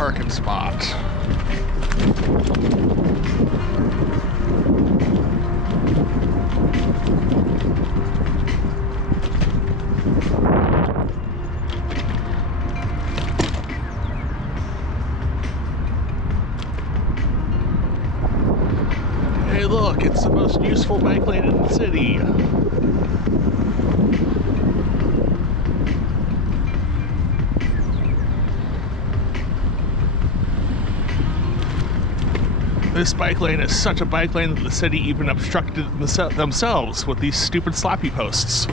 parking spot. Hey look, it's the most useful bike lane in the city. This bike lane is such a bike lane that the city even obstructed themselves with these stupid slappy posts.